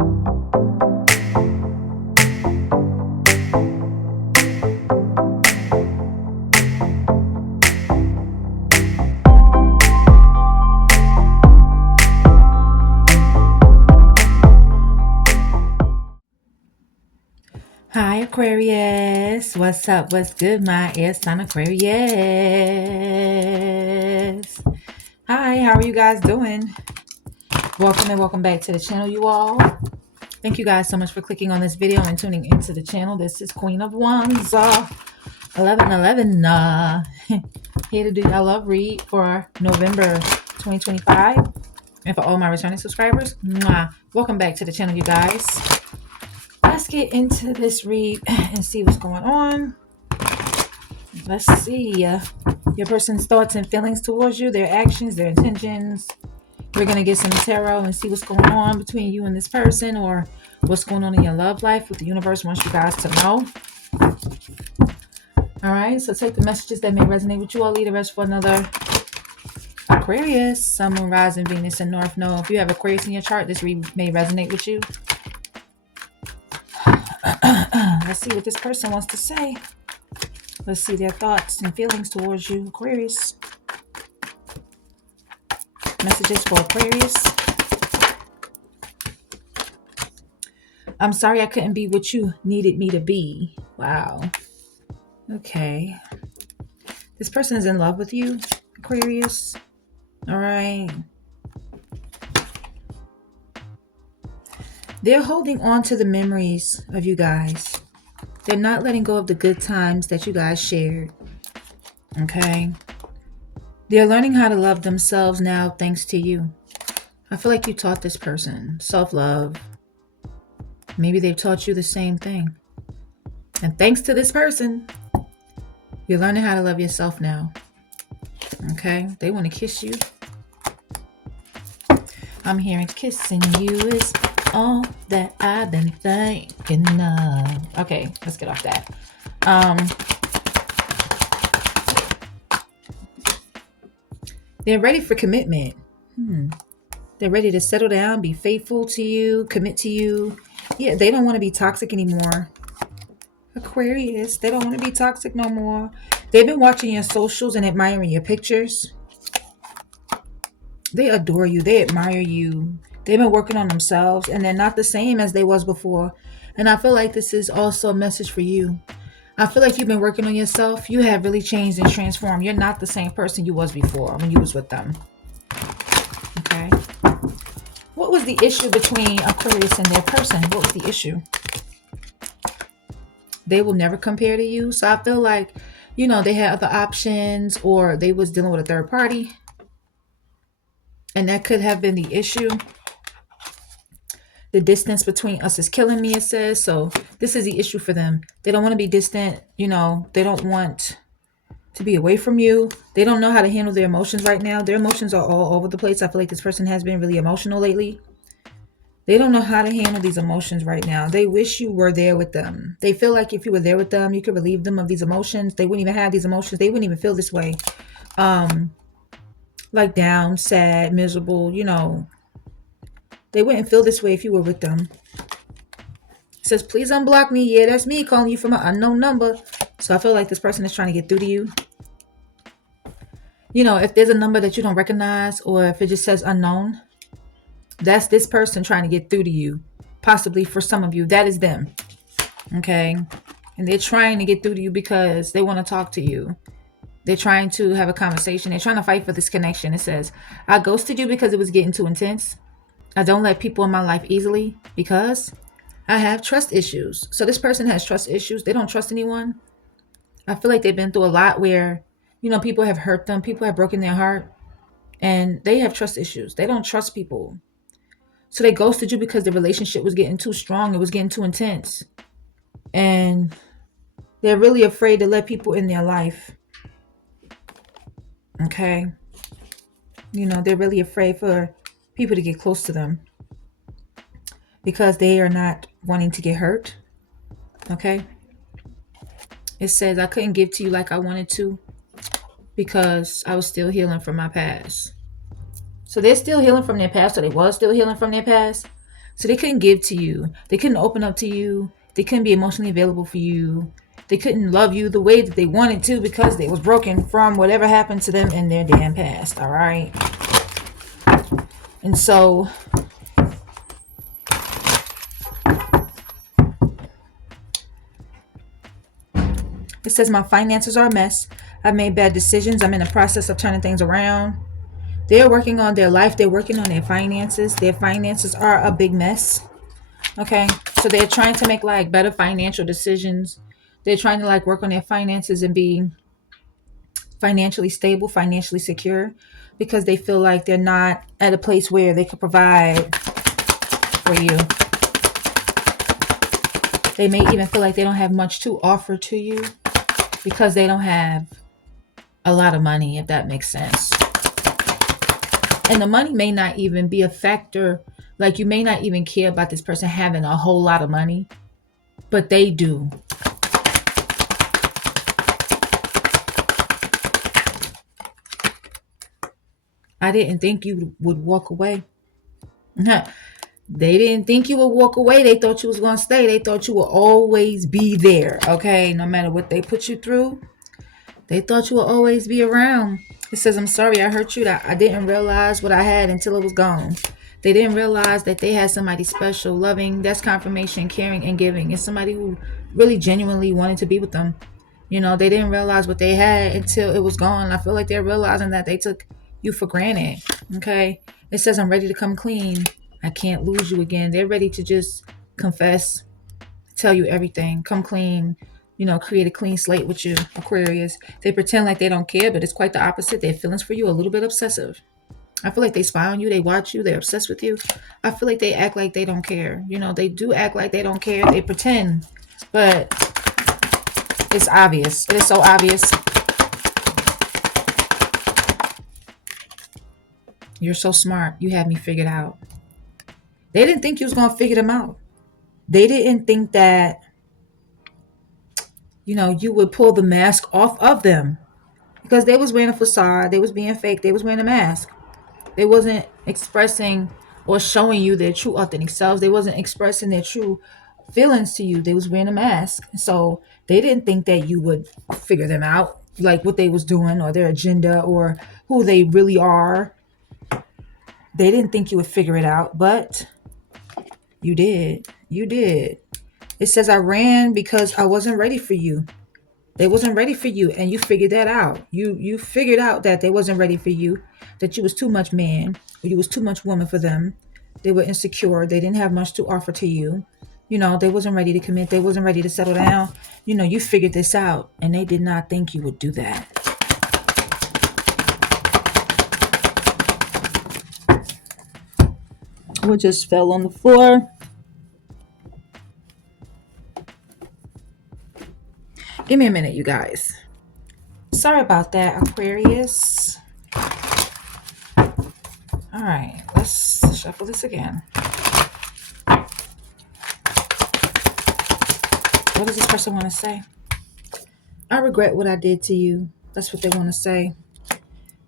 Hi, Aquarius. What's up? What's good, my air sign Aquarius? Hi, how are you guys doing? Welcome and welcome back to the channel, you all. Thank you guys so much for clicking on this video and tuning into the channel. This is Queen of Wands, 1111. Here to do your love read for November 2025. And for all my returning subscribers, welcome back to the channel, you guys. Let's get into this read and see what's going on. Let's see your person's thoughts and feelings towards you, their actions, their intentions. We're going to get some tarot and see what's going on between you and this person, or what's going on in your love life, what the universe wants you guys to know. All right, so take the messages that may resonate with you. I'll leave the rest for another Aquarius, Sun, Moon, Rising, Venus, and North Node. If you have Aquarius in your chart, this read may resonate with you. Let's see what this person wants to say. Let's see their thoughts and feelings towards you, Aquarius. Messages for Aquarius. I'm sorry I couldn't be what you needed me to be. Wow. Okay. This person is in love with you, Aquarius. All right. They're holding on to the memories of you guys. They're not letting go of the good times that you guys shared. Okay. They're learning how to love themselves now thanks to you. I feel like you taught this person self-love. Maybe they've taught you the same thing. And thanks to this person, you're learning how to love yourself now. Okay. They want to kiss you. I'm hearing kissing you is all that I've been thinking of. Okay, let's get off that. They're ready for commitment. They're ready to settle down, be faithful to you, commit to you. Yeah, they don't want to be toxic anymore. Aquarius, they don't want to be toxic no more. They've been watching your socials and admiring your pictures. They adore you. They admire you. They've been working on themselves, and they're not the same as they was before. And I feel like this is also a message for you. I feel like you've been working on yourself. You have really changed and transformed. You're not the same person you was before when you was with them. Okay. What was the issue between Aquarius and their person? What was the issue? They will never compare to you. So I feel like, you know, they had other options, or they was dealing with a third party. And that could have been the issue. The distance between us is killing me, it says. So this is the issue for them. They don't want to be distant. You know, they don't want to be away from you. They don't know how to handle their emotions right now. Their emotions are all over the place. I feel like this person has been really emotional lately. They don't know how to handle these emotions right now. They wish you were there with them. They feel like if you were there with them, you could relieve them of these emotions. They wouldn't even have these emotions. They wouldn't even feel this way. Like down, sad, miserable, you know. They wouldn't feel this way if you were with them. It says, please unblock me. Yeah, that's me calling you from an unknown number. So I feel like this person is trying to get through to you. You know, if there's a number that you don't recognize, or if it just says unknown, that's this person trying to get through to you. Possibly for some of you, that is them. Okay. And they're trying to get through to you because they want to talk to you. They're trying to have a conversation. They're trying to fight for this connection. It says, I ghosted you because it was getting too intense. I don't let people in my life easily because I have trust issues. So this person has trust issues. They don't trust anyone. I feel like they've been through a lot where, you know, people have hurt them. People have broken their heart. And they have trust issues. They don't trust people. So they ghosted you because the relationship was getting too strong. It was getting too intense. And they're really afraid to let people in their life. Okay. You know, they're really afraid for people to get close to them because they are not wanting to get hurt. Okay. It says, I couldn't give to you like I wanted to because I was still healing from my past. So they're still healing from their past, or they was still healing from their past. So they couldn't give to you. They couldn't open up to you. They couldn't be emotionally available for you. They couldn't love you the way that they wanted to because they was broken from whatever happened to them in their damn past. All right. And so it says my finances are a mess. I've made bad decisions. I'm in the process of turning things around. They're working on their life. They're working on their finances. Their finances are a big mess. Okay. So they're trying to make like better financial decisions. They're trying to like work on their finances and be financially stable, financially secure, because they feel like they're not at a place where they could provide for you. They may even feel like they don't have much to offer to you because they don't have a lot of money, if that makes sense. And the money may not even be a factor. Like you may not even care about this person having a whole lot of money, but they do. I didn't think you would walk away. They didn't think you would walk away. They thought you was going to stay. They thought you would always be there. Okay. No matter what they put you through, they thought you would always be around. It says, I'm sorry I hurt you. That I didn't realize what I had until it was gone. They didn't realize that they had somebody special, loving. That's confirmation, caring, and giving. It's somebody who really genuinely wanted to be with them. You know, they didn't realize what they had until it was gone. I feel like they're realizing that they took you for granted. Okay. It says, I'm ready to come clean. I can't lose you again. They're ready to just confess, tell you everything, come clean, you know, create a clean slate with you, Aquarius. They pretend like they don't care, but it's quite the opposite. Their feelings for you are a little bit obsessive. I feel like they spy on you. They watch you. They're obsessed with you. I feel like they act like they don't care. You know, they do act like they don't care. They pretend, but it's obvious. It is so obvious. You're so smart. You had me figured out. They didn't think you was going to figure them out. They didn't think that, you know, you would pull the mask off of them because they was wearing a facade. They was being fake. They was wearing a mask. They wasn't expressing or showing you their true authentic selves. They wasn't expressing their true feelings to you. They was wearing a mask. So they didn't think that you would figure them out, like what they was doing or their agenda or who they really are. They didn't think you would figure it out, but you did. You did. It says I ran because I wasn't ready for you. They wasn't ready for you, and you figured that out. You figured out that they wasn't ready for you, that you was too much man, or you was too much woman for them. They were insecure. They didn't have much to offer to you. You know, they wasn't ready to commit. They wasn't ready to settle down. You know, you figured this out, and they did not think you would do that. What just fell on the floor? Give me a minute, you guys. Sorry about that, Aquarius. All right, let's shuffle this again. What does this person want to say? I regret what I did to you. That's what they want to say.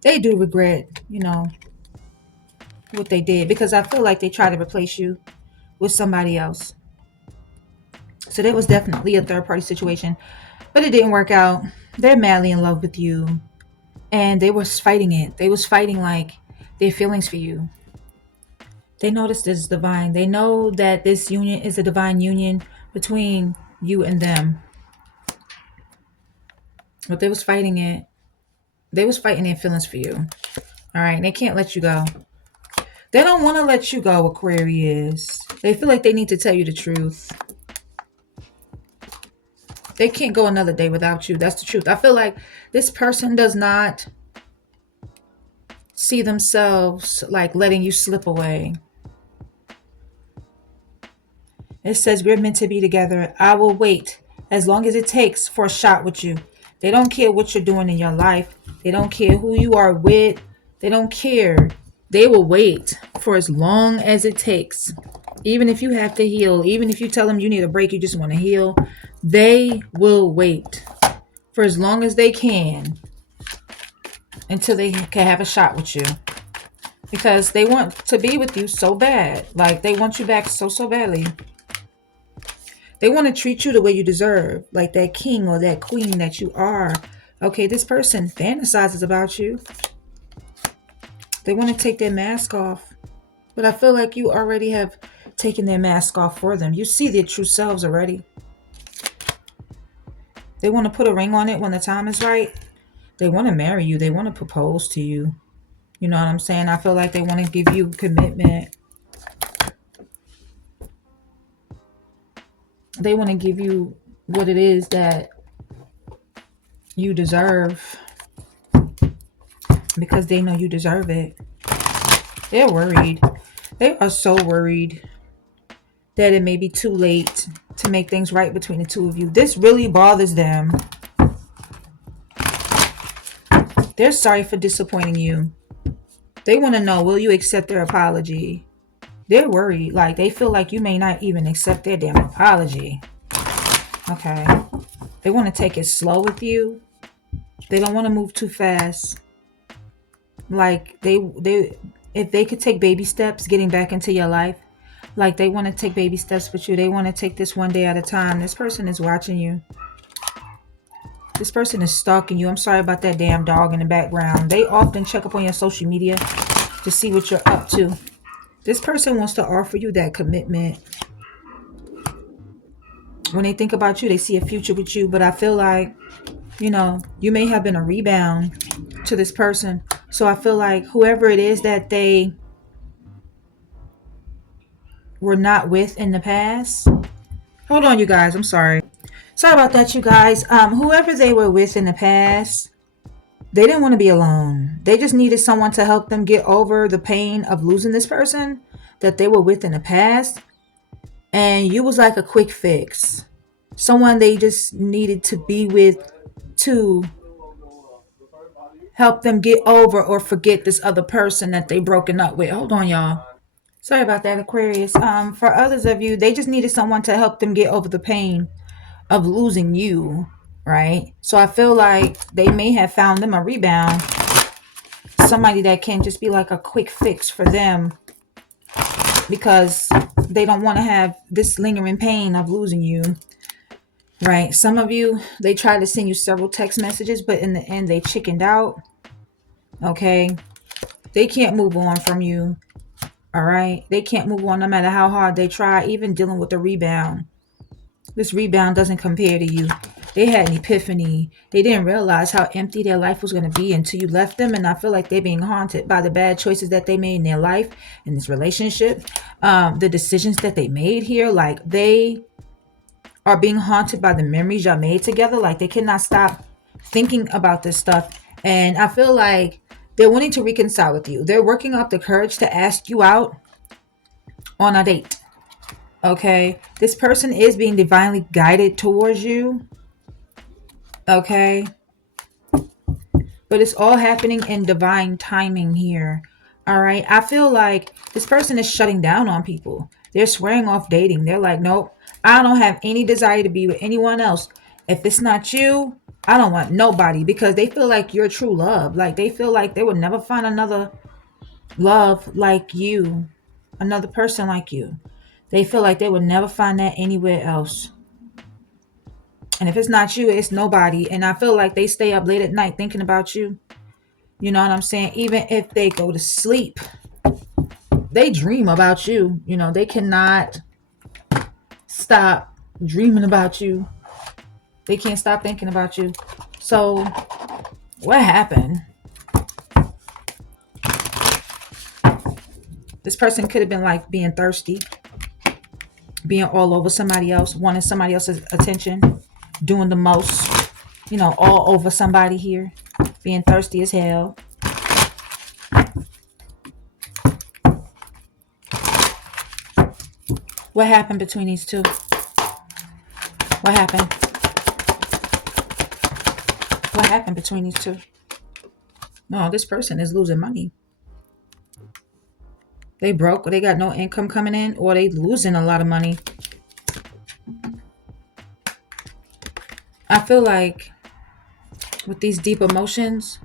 They do regret, you know, what they did because I feel like they tried to replace you with somebody else. So there was definitely a third party situation, but it didn't work out. They're madly in love with you, and they was fighting it. They was fighting like their feelings for you. They know this is divine. They know that this union is a divine union between you and them. But they was fighting it. They was fighting their feelings for you. All right. And they can't let you go. They don't want to let you go, Aquarius. They feel like they need to tell you the truth. They can't go another day without you. That's the truth. I feel like this person does not see themselves like letting you slip away. It says we're meant to be together. I will wait as long as it takes for a shot with you. They don't care what you're doing in your life. They don't care who you are with. They don't care. They will wait for as long as it takes. Even if you have to heal, even if you tell them you need a break, you just want to heal, they will wait for as long as they can until they can have a shot with you. because they want to be with you so bad. Like, they want you back so badly. They want to treat you the way you deserve, like that king or that queen that you are. Okay, this person fantasizes about you. They want to take their mask off. But I feel like you already have taken their mask off for them. You see their true selves already. They want to put a ring on it when the time is right. They want to marry you. They want to propose to you. You know what I'm saying? I feel like they want to give you commitment. They want to give you what it is that you deserve, because they know you deserve it. They're worried. They are so worried that it may be too late to make things right between the two of you. This really bothers them. They're sorry for disappointing you. They want to know, will you accept their apology? They're worried. Like, they feel like you may not even accept their damn apology. Okay. They want to take it slow with you. They don't want to move too fast. Like, if they could take baby steps getting back into your life, like, they want to take baby steps with you. They want to take this one day at a time. This person is watching you. This person is stalking you. I'm sorry about that damn dog in the background. They often check up on your social media to see what you're up to. This person wants to offer you that commitment. When they think about you, they see a future with you. But I feel like, you know, you may have been a rebound to this person. So I feel like whoever it is that they were not with in the past. Hold on, you guys. I'm sorry. Sorry about that, you guys. Whoever they were with in the past, they didn't want to be alone. They just needed someone to help them get over the pain of losing this person that they were with in the past. And you was like a quick fix. Someone they just needed to be with to help them get over or forget this other person that they broken up with. Hold on, y'all. Sorry about that, Aquarius. For others of you, they just needed someone to help them get over the pain of losing you, right? So I feel like they may have found them a rebound. Somebody that can just be like a quick fix for them, because they don't want to have this lingering pain of losing you, right? Some of you, they tried to send you several text messages, but in the end, they chickened out. Okay? They can't move on from you. All right? They can't move on no matter how hard they try, even dealing with the rebound. This rebound doesn't compare to you. They had an epiphany. They didn't realize how empty their life was going to be until you left them. And I feel like they're being haunted by the bad choices that they made in their life, in this relationship, the decisions that they made here. Like, they are being haunted by the memories y'all made together. Like, they cannot stop thinking about this stuff. And I feel like they're wanting to reconcile with you. They're working up the courage to ask you out on a date. Okay, this person is being divinely guided towards you. Okay, but it's all happening in divine timing here. All right, I feel like this person is shutting down on people. They're swearing off dating. They're like, nope, I don't have any desire to be with anyone else. If it's not you, I don't want nobody, because they feel like you're true love. Like, they feel like they would never find another love like you, another person like you. They feel like they would never find that anywhere else. And if it's not you, it's nobody. And I feel like they stay up late at night thinking about you. You know what I'm saying? Even if they go to sleep, they dream about you. You know, they cannot stop dreaming about you. They can't stop thinking about you. So, what happened? This person could have been like being thirsty, being all over somebody else, wanting somebody else's attention, doing the most, you know, all over somebody here, being thirsty as hell. What happened between these two? What happened? What happened between these two? No, this person is losing money. They broke, or they got no income coming in, or they losing a lot of money. I feel like with these deep emotions,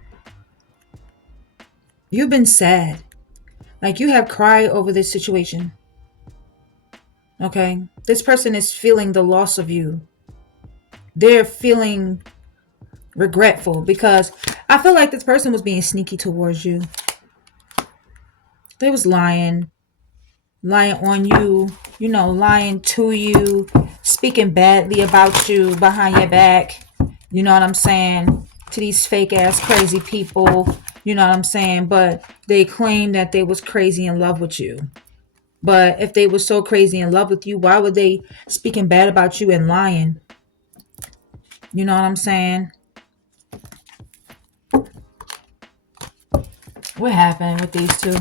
you've been sad. Like you have cried over this situation. Okay. This person is feeling the loss of you. They're feeling regretful because I feel like this person was being sneaky towards you. They was lying on you, lying to you, speaking badly about you behind your back. You know what I'm saying? To these fake ass crazy people. You know what I'm saying? But they claim that they was crazy in love with you. But if they were so crazy in love with you, why would they speaking bad about you and lying? You know what I'm saying? What happened with these two?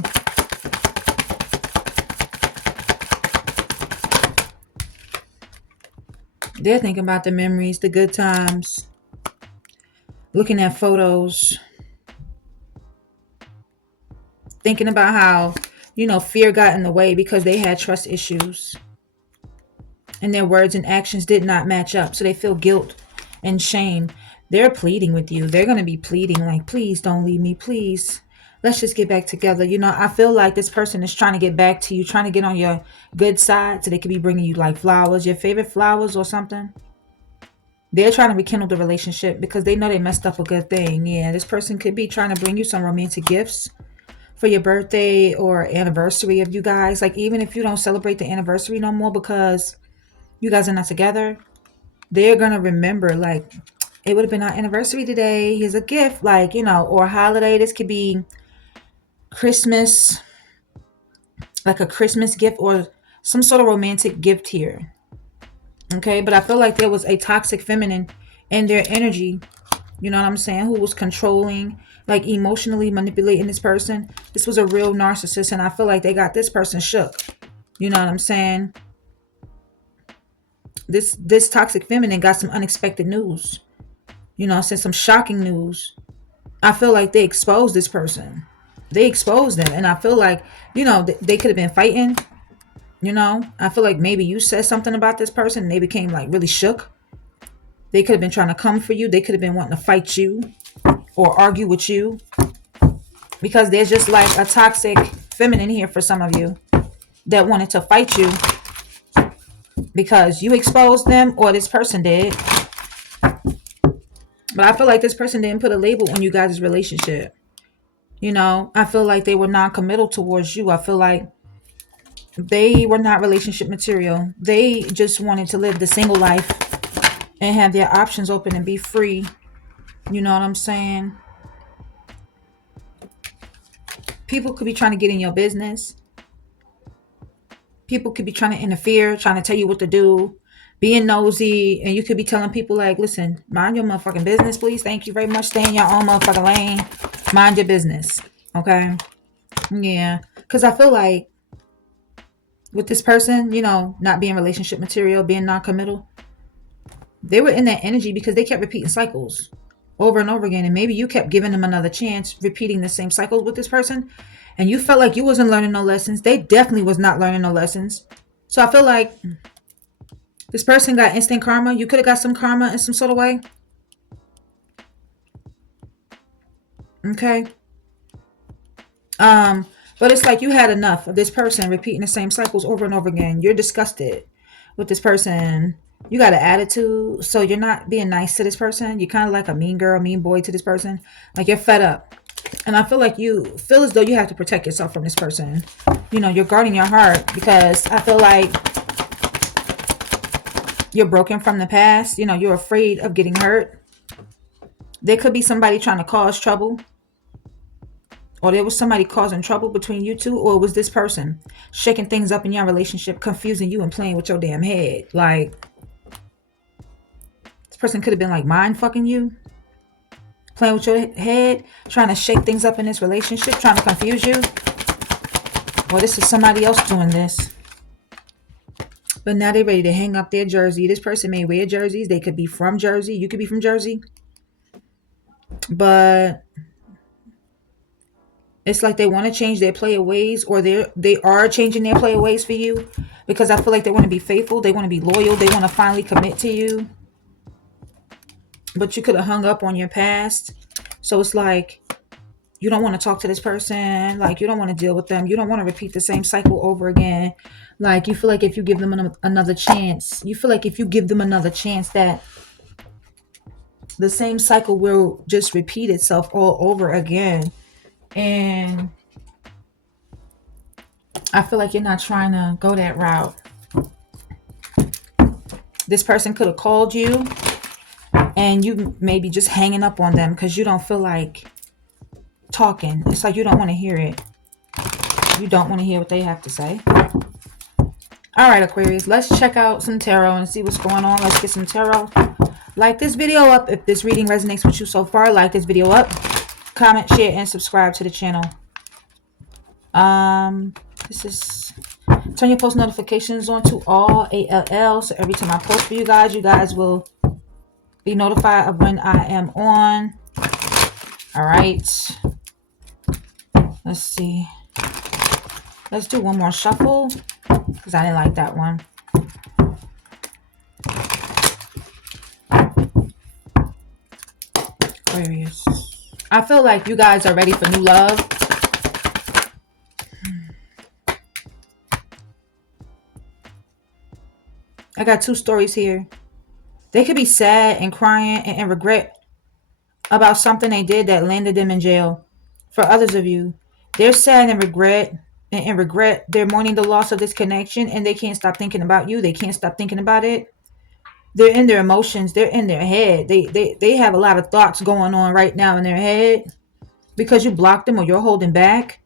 They're thinking about the memories, the good times, looking at photos, thinking about how, fear got in the way because they had trust issues and their words and actions did not match up. So they feel guilt and shame. They're pleading with you. They're going to be pleading like, please don't leave me. Please. Let's just get back together. I feel like this person is trying to get back to you, trying to get on your good side so they could be bringing you like flowers, your favorite flowers or something. They're trying to rekindle the relationship because they know they messed up a good thing. Yeah, this person could be trying to bring you some romantic gifts for your birthday or anniversary of you guys. Like even if you don't celebrate the anniversary no more because you guys are not together, they're gonna remember like it would have been our anniversary today. Here's a gift, like or a holiday. This could be Christmas, like a Christmas gift or some sort of romantic gift here. Okay, but I feel like there was a toxic feminine in their energy. You know what I'm saying? Who was controlling, like emotionally manipulating this person. This was a real narcissist, and I feel like they got this person shook. You know what I'm saying? This toxic feminine got some unexpected news. Sent some shocking news. I feel like they exposed this person. They exposed them, and I feel like they could have been fighting. I feel like maybe you said something about this person, and they became like really shook. They could have been trying to come for you. They could have been wanting to fight you or argue with you because there's just like a toxic feminine here for some of you that wanted to fight you because you exposed them or this person did. But I feel like this person didn't put a label on you guys' relationship. I feel like they were non-committal towards you. I feel like they were not relationship material. They just wanted to live the single life and have their options open and be free. You know what I'm saying? People could be trying to get in your business. People could be trying to interfere, trying to tell you what to do, being nosy, and you could be telling people like, listen, mind your motherfucking business, please. Thank you very much. Stay in your own motherfucking lane. Mind your business. Okay? Yeah. Because I feel like with this person, not being relationship material, being non-committal, they were in that energy because they kept repeating cycles over and over again. And maybe you kept giving them another chance, repeating the same cycles with this person. And you felt like you wasn't learning no lessons. They definitely was not learning no lessons. So I feel like this person got instant karma. You could have got some karma in some sort of way. Okay. But it's like you had enough of this person repeating the same cycles over and over again. You're disgusted with this person. You got an attitude, so you're not being nice to this person. You're kind of like a mean girl, mean boy to this person. Like you're fed up. And I feel like you feel as though you have to protect yourself from this person. You're guarding your heart because I feel like you're broken from the past. You're afraid of getting hurt. There could be somebody trying to cause trouble. Or there was somebody causing trouble between you two. Or it was this person shaking things up in your relationship, confusing you and playing with your damn head. Like, this person could have been like mind fucking you. Playing with your head. Trying to shake things up in this relationship. Trying to confuse you. Or this is somebody else doing this. But now they're ready to hang up their jersey. This person may wear jerseys. They could be from Jersey. You could be from Jersey. But it's like they want to change their player ways, or they are changing their player ways for you, because I feel like they want to be faithful. They want to be loyal. They want to finally commit to you. But you could have hung up on your past. So it's like You don't want to talk to this person. Like, you don't want to deal with them. You don't want to repeat the same cycle over again. Like, you feel like if you give them another chance, you feel like if you give them another chance, that the same cycle will just repeat itself all over again. And I feel like you're not trying to go that route. This person could have called you and you maybe just hanging up on them because you don't feel like talking. It's like you don't want to hear it. You don't want to hear what they have to say. All right, Aquarius, let's check out some tarot and see what's going on. Let's get some tarot. Like this video up if this reading resonates with you so far. Like this video up. Comment, share, and subscribe to the channel. This is turn your post notifications on to all, ALL, so every time I post for you guys will be notified of when I am on. All right, let's see. Let's do one more shuffle because I didn't like that one. Aquarius, I feel like you guys are ready for new love. I got two stories here. They could be sad and crying and regret about something they did that landed them in jail. For others of you, they're sad and regret. They're mourning the loss of this connection, and they can't stop thinking about you. They can't stop thinking about it. They're in their emotions. They're in their head. They have a lot of thoughts going on right now in their head because you blocked them or you're holding back,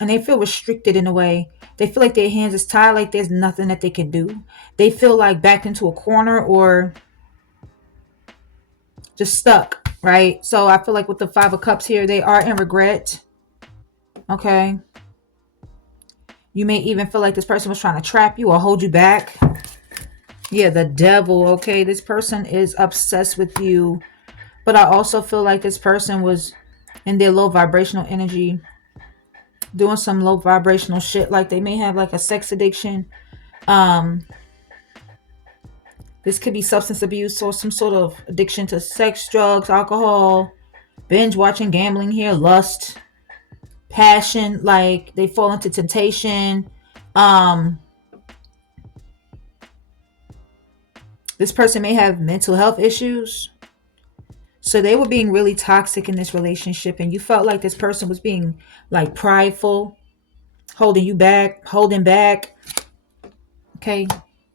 and they feel restricted in a way. They feel like their hands is tied, like there's nothing that they can do. They feel like backed into a corner or just stuck, right? So I feel like with the Five of Cups here, they are in regret. Okay. You may even feel like this person was trying to trap you or hold you back. Yeah, the devil. Okay, this person is obsessed with you. But I also feel like this person was in their low vibrational energy, doing some low vibrational shit. Like they may have like a sex addiction. This could be substance abuse or some sort of addiction to sex, drugs, alcohol, binge watching, gambling here, lust, passion. Like they fall into temptation. This person may have mental health issues. So they were being really toxic in this relationship, and you felt like this person was being like prideful, holding you back, holding back. Okay,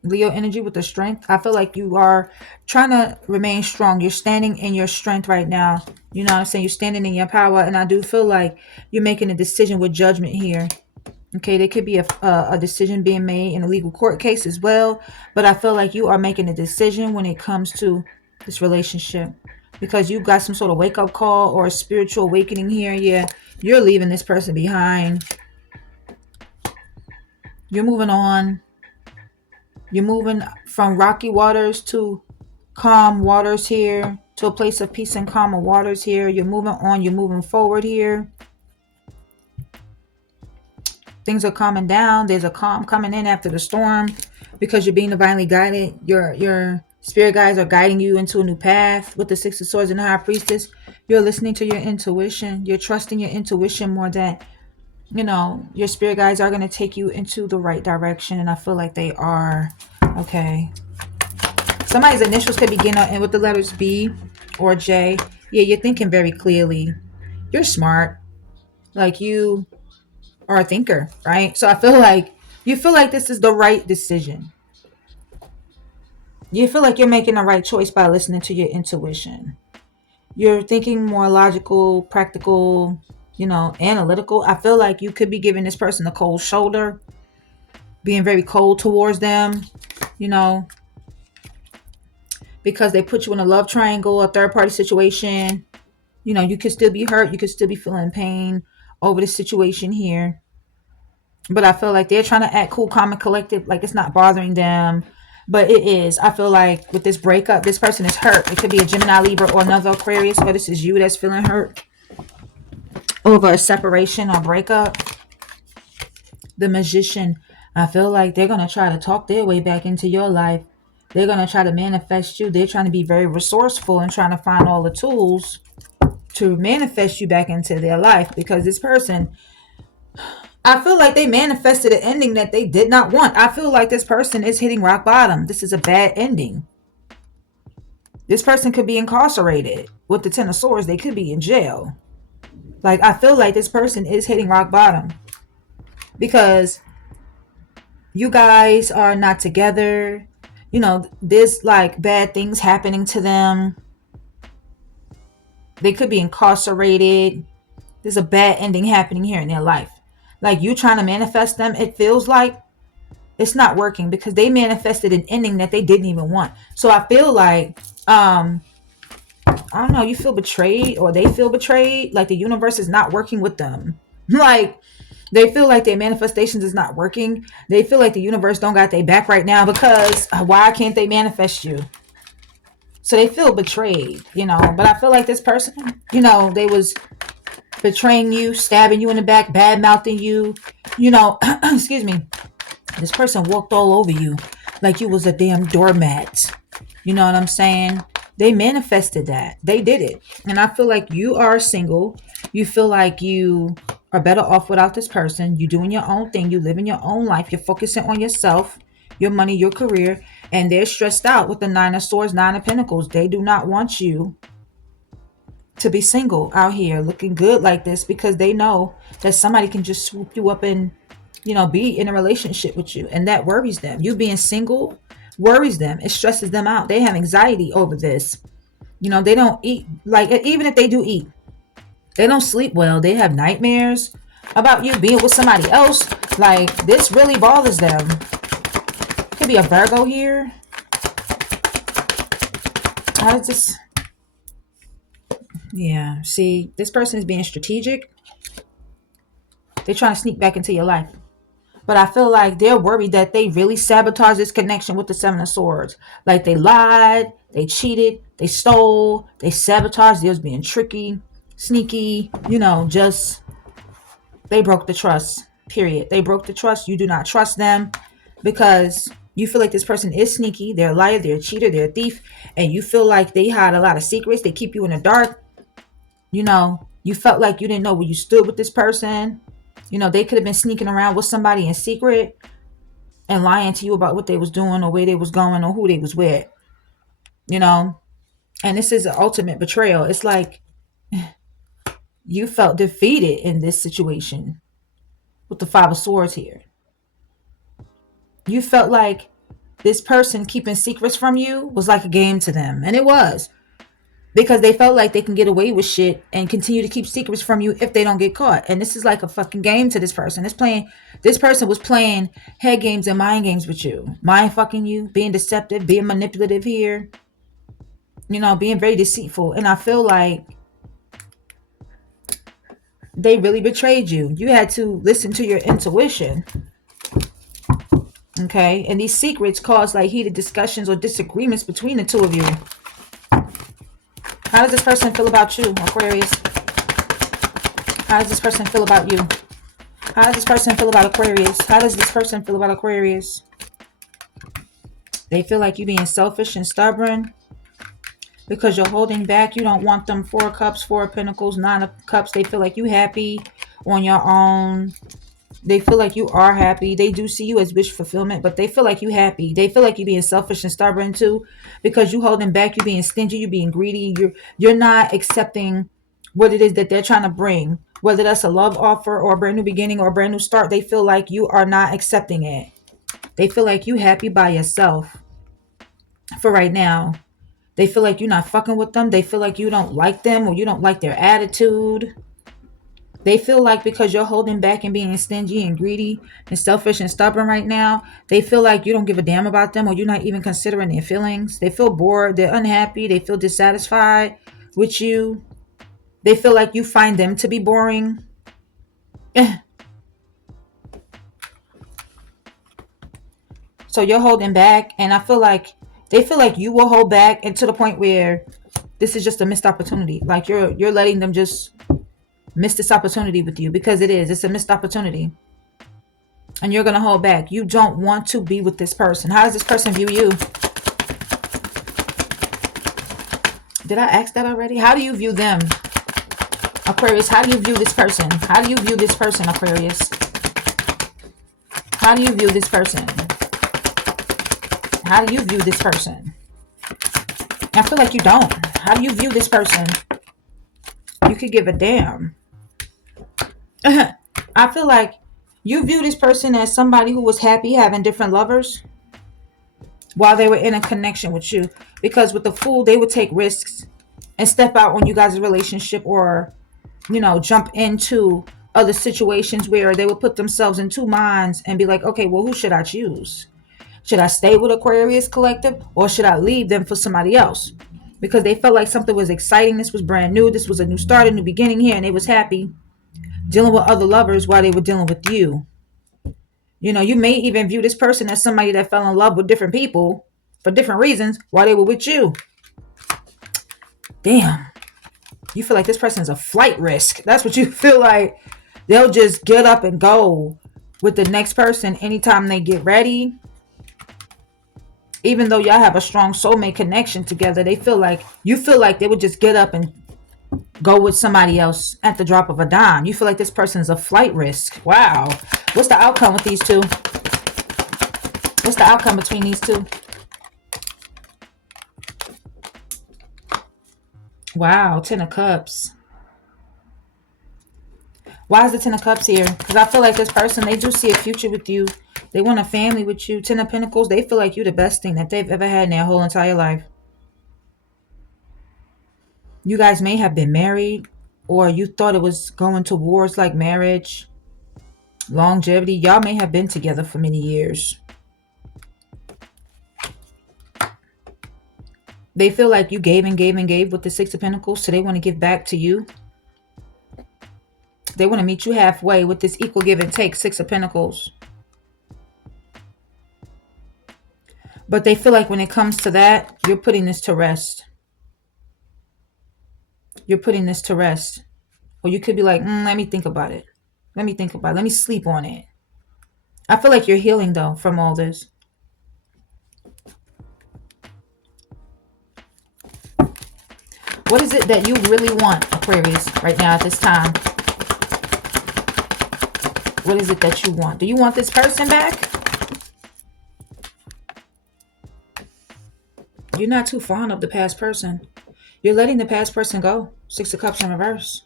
Leo energy with the strength. I feel like you are trying to remain strong. You're standing in your strength right now. You know what I'm saying? You're standing in your power, and I do feel like you're making a decision with judgment here. Okay, there could be a decision being made in a legal court case as well, but I feel like you are making a decision when it comes to this relationship because you got some sort of wake-up call or a spiritual awakening here. Yeah, you're leaving this person behind. You're moving on. You're moving from rocky waters to calm waters here, to a place of peace and calmer waters here. You're moving on. You're moving forward here. Things are calming down. There's a calm coming in after the storm because you're being divinely guided. Your spirit guides are guiding you into a new path with the Six of Swords and the High Priestess. You're listening to your intuition. You're trusting your intuition more that, you know, your spirit guides are going to take you into the right direction. And I feel like they are. Okay. Somebody's initials could begin with the letters B or J. Yeah, you're thinking very clearly. You're smart. Like you are a thinker, right? So I feel like you feel like this is the right decision. You feel like you're making the right choice by listening to your intuition. You're thinking more logical, practical, you know, analytical. I feel like you could be giving this person a cold shoulder, being very cold towards them, you know, because they put you in a love triangle, a third party situation. You know, you could still be hurt. You could still be feeling pain over the situation here. But I feel like they're trying to act cool, calm, and collected, like it's not bothering them. But it is. I feel like with this breakup, this person is hurt. It could be a Gemini, Libra, or another Aquarius, or this is you that's feeling hurt over a separation or breakup. The Magician. I feel like they're going to try to talk their way back into your life. They're going to try to manifest you. They're trying to be very resourceful and trying to find all the tools to manifest you back into their life, because this person, I feel like they manifested an ending that they did not want. I feel like this person is hitting rock bottom. This is a bad ending. This person could be incarcerated. With the Ten of Swords, they could be in jail. Like, I feel like this person is hitting rock bottom because you guys are not together. You know, there's like bad things happening to them. They could be incarcerated. There's a bad ending happening here in their life. Like, you trying to manifest them, it feels like it's not working because they manifested an ending that they didn't even want. So I feel like, I don't know, you feel betrayed, or they feel betrayed. Like the universe is not working with them. Like, they feel like their manifestations is not working. They feel like the universe don't got their back right now because why can't they manifest you? So they feel betrayed, you know. But I feel like this person, you know, they was betraying you, stabbing you in the back, bad mouthing you, you know. Excuse me. This person walked all over you like you was a damn doormat. You know what I'm saying? They manifested that. They did it. And I feel like you are single. You feel like you are better off without this person. You're doing your own thing. You living your own life. You're focusing on yourself, your money, your career. And they're stressed out with the Nine of Swords, Nine of Pentacles. They do not want you to be single out here looking good like this, because they know that somebody can just swoop you up and, you know, be in a relationship with you. And that worries them. You being single worries them. It stresses them out. They have anxiety over this. You know, they don't eat. Like, even if they do eat, they don't sleep well. They have nightmares about you being with somebody else. Like, this really bothers them. Could be a Virgo here. How does this... Yeah, see, this person is being strategic. They're trying to sneak back into your life. But I feel like they're worried that they really sabotage this connection with the Seven of Swords. Like, they lied, they cheated, they stole, they sabotaged. They was being tricky, sneaky, you know, just, they broke the trust, period. They broke the trust. You do not trust them because you feel like this person is sneaky. They're a liar, they're a cheater, they're a thief. And you feel like they hide a lot of secrets. They keep you in the dark. You know, you felt like you didn't know where you stood with this person. You know, they could have been sneaking around with somebody in secret and lying to you about what they was doing or where they was going or who they was with. You know, and this is an ultimate betrayal. It's like you felt defeated in this situation with the Five of Swords here. You felt like this person keeping secrets from you was like a game to them. And it was. Because they felt like they can get away with shit and continue to keep secrets from you if they don't get caught. And this is like a fucking game to this person. This person was playing head games and mind games with you. Mind fucking you, being deceptive, being manipulative here. You know, being very deceitful. And I feel like they really betrayed you. You had to listen to your intuition. Okay? And these secrets caused like heated discussions or disagreements between the two of you. How does this person feel about you, Aquarius? How does this person feel about you? How does this person feel about Aquarius? How does this person feel about Aquarius? They feel like you being selfish and stubborn because you're holding back. You don't want them. Four of Cups, Four of Pentacles, Nine of Cups. They feel like you happy on your own. They feel like you are happy. They do see you as wish fulfillment, but they feel like you happy. They feel like you being selfish and stubborn too, because you holding back, you being stingy, you being greedy. You're not accepting what it is that they're trying to bring, whether that's a love offer or a brand new beginning or a brand new start. They feel like you are not accepting it. They feel like you happy by yourself for right now. They feel like you're not fucking with them. They feel like you don't like them or you don't like their attitude. They feel like because you're holding back and being stingy and greedy and selfish and stubborn right now, they feel like you don't give a damn about them or you're not even considering their feelings. They feel bored. They're unhappy. They feel dissatisfied with you. They feel like you find them to be boring. So you're holding back. And I feel like they feel like you will hold back, and to the point where this is just a missed opportunity. Like you're letting them just miss this opportunity with you, because it's a missed opportunity, and you're gonna hold back. You don't want to be with this person. How does this person view you? Did I ask that already? How do you view them? Aquarius, how do you view this person? How do you view this person, Aquarius? How do you view this person? How do you view this person? I feel like you don't. How do you view this person? You could give a damn. I feel like you view this person as somebody who was happy having different lovers while they were in a connection with you. Because with the Fool, they would take risks and step out on you guys' relationship, or, you know, jump into other situations where they would put themselves in two minds and be like, okay, well, who should I choose? Should I stay with Aquarius Collective, or should I leave them for somebody else? Because they felt like something was exciting. This was brand new. This was a new start, a new beginning here. And they was happy dealing with other lovers while they were dealing with you. You know, you may even view this person as somebody that fell in love with different people for different reasons while they were with you. Damn. You feel like this person is a flight risk. That's what you feel like. They'll just get up and go with the next person anytime they get ready. Even though y'all have a strong soulmate connection together, they feel like, you feel like they would just get up and go with somebody else at the drop of a dime. You feel like this person is a flight risk. Wow. What's the outcome with these two? What's the outcome between these two? Wow, 10 of Cups. Why is the 10 of Cups here? Because I feel like this person, they do see a future with you. They want a family with you. 10 of Pentacles, they feel like you're the best thing that they've ever had in their whole entire life. You guys may have been married, or you thought it was going towards like marriage, longevity. Y'all may have been together for many years. They feel like you gave and gave and gave with the 6 of Pentacles, so they want to give back to you. They want to meet you halfway with this equal give and take, 6 of Pentacles. But they feel like when it comes to that, you're putting this to rest. You're putting this to rest. Or you could be like, let me think about it. Let me think about it. Let me sleep on it. I feel like you're healing, though, from all this. What is it that you really want, Aquarius, right now at this time? What is it that you want? Do you want this person back? You're not too fond of the past person. You're letting the past person go. 6 of Cups in reverse.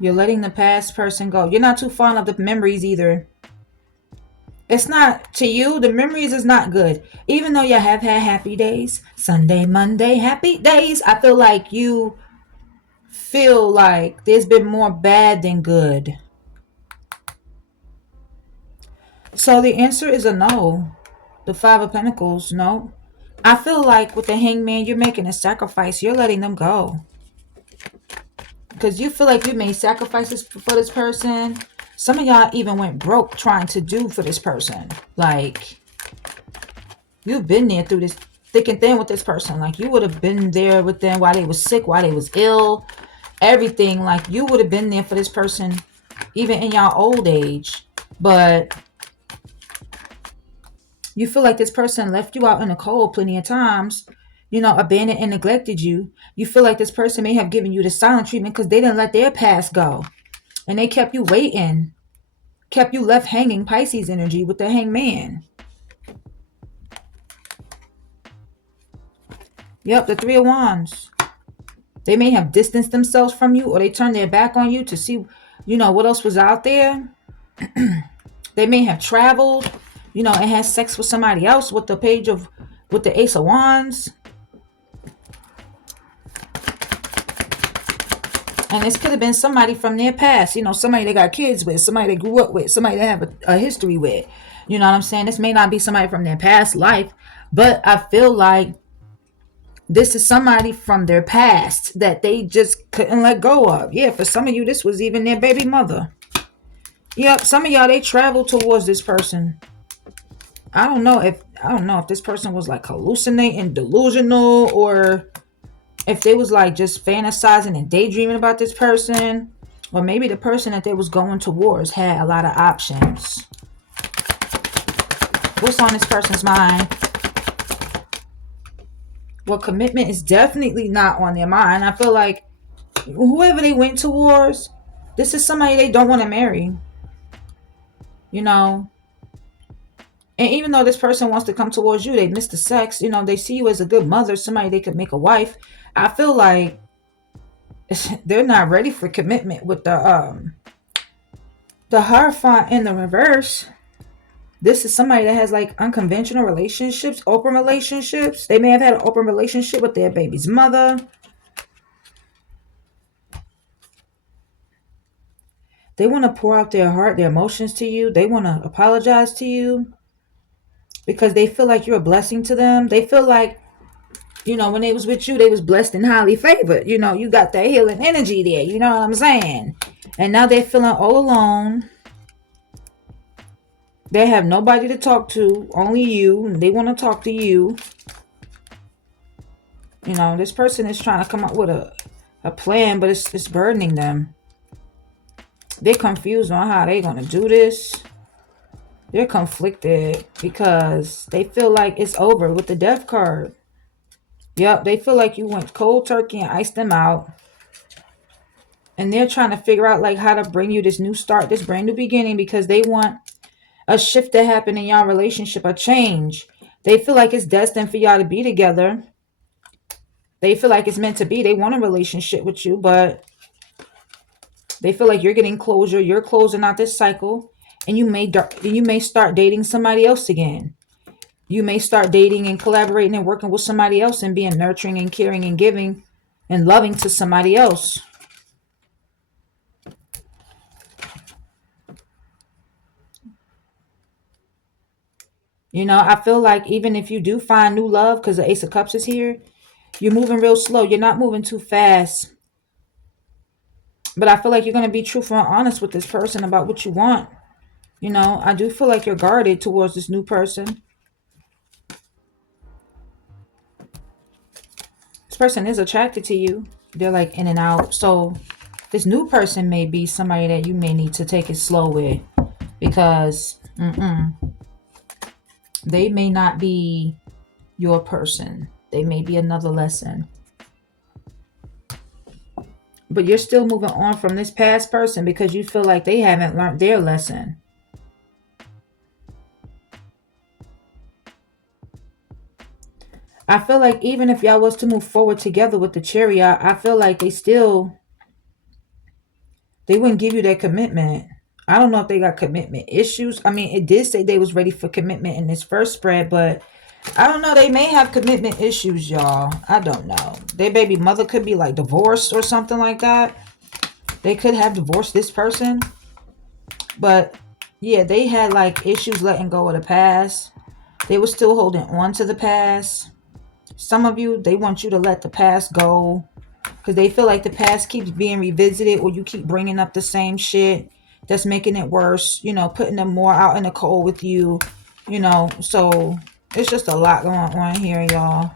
You're letting the past person go. You're not too fond of the memories either. It's not, to you, the memories is not good. Even though you have had happy days, Sunday, Monday, happy days, I feel like you feel like there's been more bad than good. So the answer is a no. The 5 of Pentacles, no. I feel like with the Hangman, you're making a sacrifice. You're letting them go. Because you feel like you made sacrifices for this person. Some of y'all even went broke trying to do for this person. Like, you've been there through this thick and thin with this person. Like, you would have been there with them while they was sick, while they was ill. Everything. Like, you would have been there for this person even in y'all old age. But you feel like this person left you out in the cold plenty of times, you know, abandoned and neglected you. You feel like this person may have given you the silent treatment because they didn't let their past go. And they kept you waiting. Kept you left hanging, Pisces energy with the Hangman. Yep, the 3 of Wands. They may have distanced themselves from you, or they turned their back on you to see, you know, what else was out there. They may have traveled, you know, and had sex with somebody else with the with the Ace of Wands. And this could have been somebody from their past, you know, somebody they got kids with, somebody they grew up with, somebody they have a history with. You know what I'm saying? This may not be somebody from their past life, but I feel like this is somebody from their past that they just couldn't let go of. Yeah, for some of you, this was even their baby mother. Yep, some of y'all, they traveled towards this person. I don't know if this person was like hallucinating, delusional, or if they was like just fantasizing and daydreaming about this person, or maybe the person that they was going towards had a lot of options. What's on this person's mind? Well, commitment is definitely not on their mind. I feel like whoever they went towards, this is somebody they don't want to marry, you know. And even though this person wants to come towards you, they miss the sex, you know, they see you as a good mother, somebody they could make a wife. I feel like they're not ready for commitment with the Hierophant in the reverse. This is somebody that has like unconventional relationships, open relationships. They may have had an open relationship with their baby's mother. They want to pour out their heart, their emotions to you. They want to apologize to you because they feel like you're a blessing to them. They feel like, you know, when they was with you, they was blessed and highly favored. You know, you got that healing energy there. You know what I'm saying? And now they're feeling all alone. They have nobody to talk to, only you. And they want to talk to you. You know, this person is trying to come up with a plan, but it's burdening them. They're confused on how they're going to do this. They're conflicted because they feel like it's over with the death card. Yep, they feel like you went cold turkey and iced them out. And they're trying to figure out like how to bring you this new start, this brand new beginning, because they want a shift to happen in y'all relationship, a change. They feel like it's destined for y'all to be together. They feel like it's meant to be. They want a relationship with you, but they feel like you're getting closure. You're closing out this cycle, and you may start dating somebody else again. You may start dating and collaborating and working with somebody else and being nurturing and caring and giving and loving to somebody else. You know, I feel like even if you do find new love, because the Ace of Cups is here, you're moving real slow. You're not moving too fast. But I feel like you're going to be truthful and honest with this person about what you want. You know, I do feel like you're guarded towards this new person. This person is attracted to you. They're like in and out. So this new person may be somebody that you may need to take it slow with. Because they may not be your person. They may be another lesson. But you're still moving on from this past person because you feel like they haven't learned their lesson. I feel like even if y'all was to move forward together with the Chariot, I feel like they wouldn't give you that commitment. I don't know if they got commitment issues. I mean, it did say they was ready for commitment in this first spread, but I don't know. They may have commitment issues, y'all. I don't know. Their baby mother could be like divorced or something like that. They could have divorced this person. But yeah, they had like issues letting go of the past. They were still holding on to the past. Some of you, they want you to let the past go because they feel like the past keeps being revisited, or you keep bringing up the same shit that's making it worse, you know, putting them more out in the cold with you, you know. So it's just a lot going on here, y'all.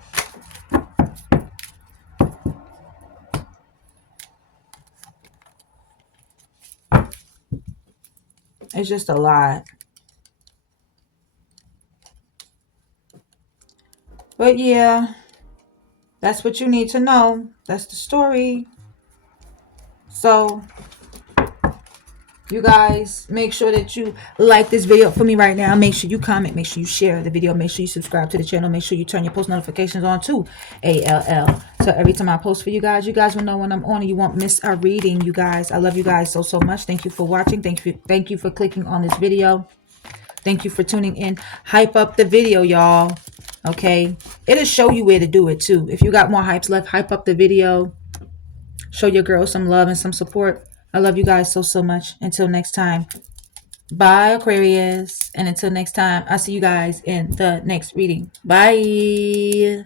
It's just a lot. But yeah, that's what you need to know. That's the story. So you guys, make sure that you like this video for me right now. Make sure you comment. Make sure you share the video. Make sure you subscribe to the channel. Make sure you turn your post notifications on too. ALL. So every time I post for you guys will know when I'm on and you won't miss a reading, you guys. I love you guys so, so much. Thank you for watching. Thank you for clicking on this video. Thank you for tuning in. Hype up the video, y'all. Okay. It'll show you where to do it too. If you got more hypes left, hype up the video. Show your girl some love and some support. I love you guys so, so much. Until next time. Bye, Aquarius. And until next time, I'll see you guys in the next reading. Bye.